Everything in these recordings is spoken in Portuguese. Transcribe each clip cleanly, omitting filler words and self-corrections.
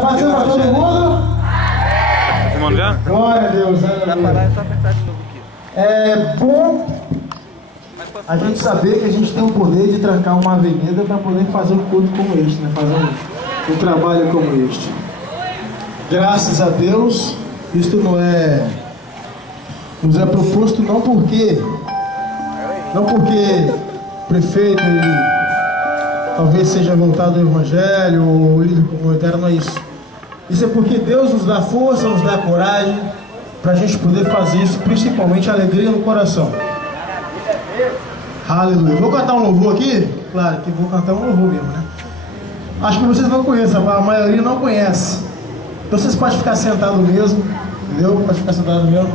Pode ser pra todo mundo? Tá filmando já? Glória a Deus. Vai parar, é só apertar de novo aqui. É bom a gente saber que a gente tem o poder de trancar uma avenida para poder fazer um culto como este, né? Fazer um trabalho como este. Graças a Deus, isto nos é proposto não porque o prefeito ele talvez seja voltado ao Evangelho ou líder comunitário, não é isso. Isso é porque Deus nos dá força, nos dá coragem para a gente poder fazer isso, principalmente alegria no coração. Aleluia. Vou cantar um louvor aqui? Claro que vou cantar um louvor mesmo, né? Acho que vocês não conhecem, a maioria não conhece. Vocês podem ficar sentados mesmo, entendeu? Pode ficar sentado mesmo.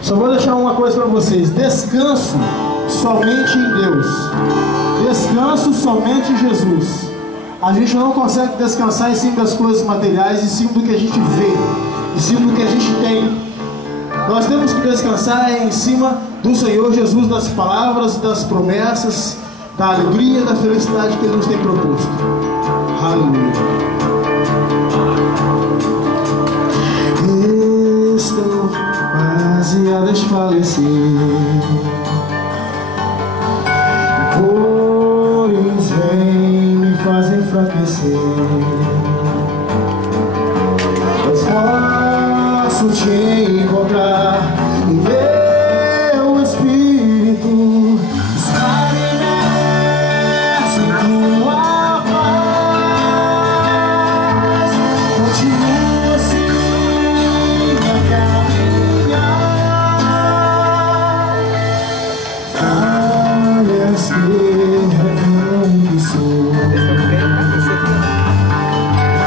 Só vou deixar uma coisa para vocês: descanso somente em Deus, descanso somente em Jesus. A gente não consegue descansar em cima das coisas materiais, em cima do que a gente vê, em cima do que a gente tem. Nós temos que descansar em cima do Senhor Jesus, das palavras, das promessas, da alegria, da felicidade que Ele nos tem proposto. Aleluia. Estou quase a desfalecer, dores vêm me fazem enfraquecer, mas posso te encontrar em meu espírito, estar imerso em tua paz. Continua assim a caminhar, falhas que revelam que sou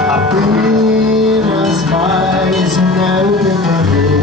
apenas mais um mero pecador.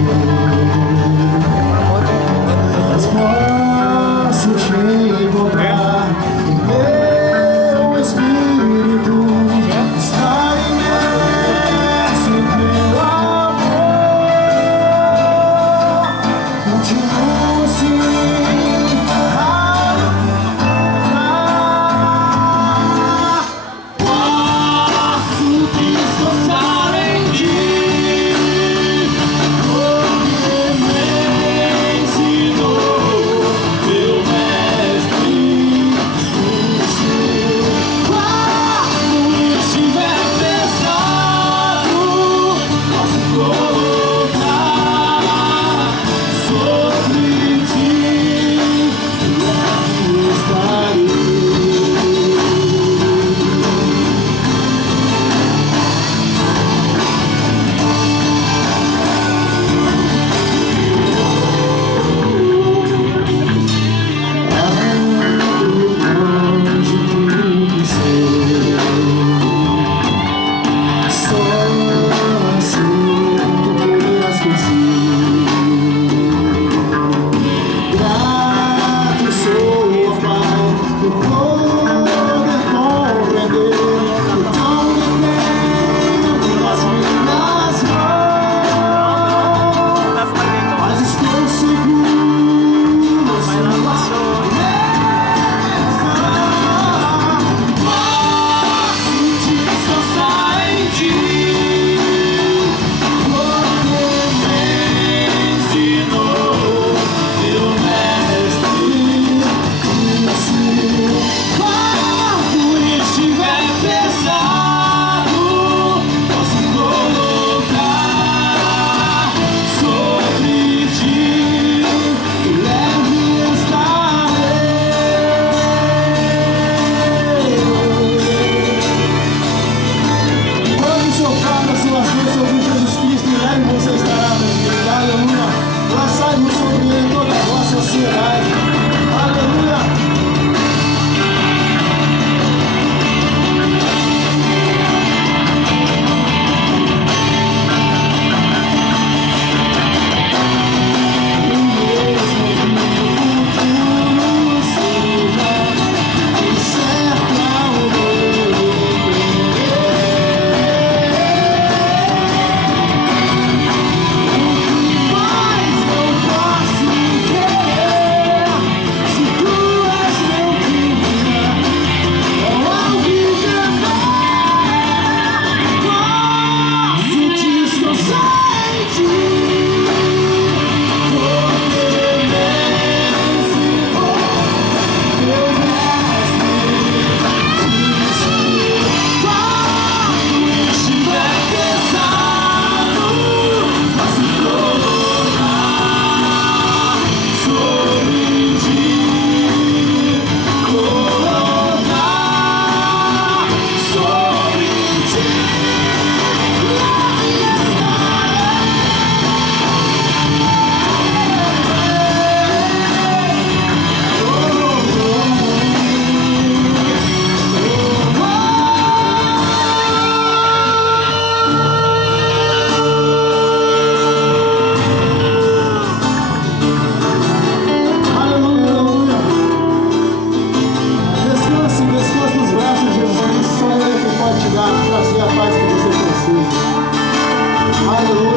Aleluia.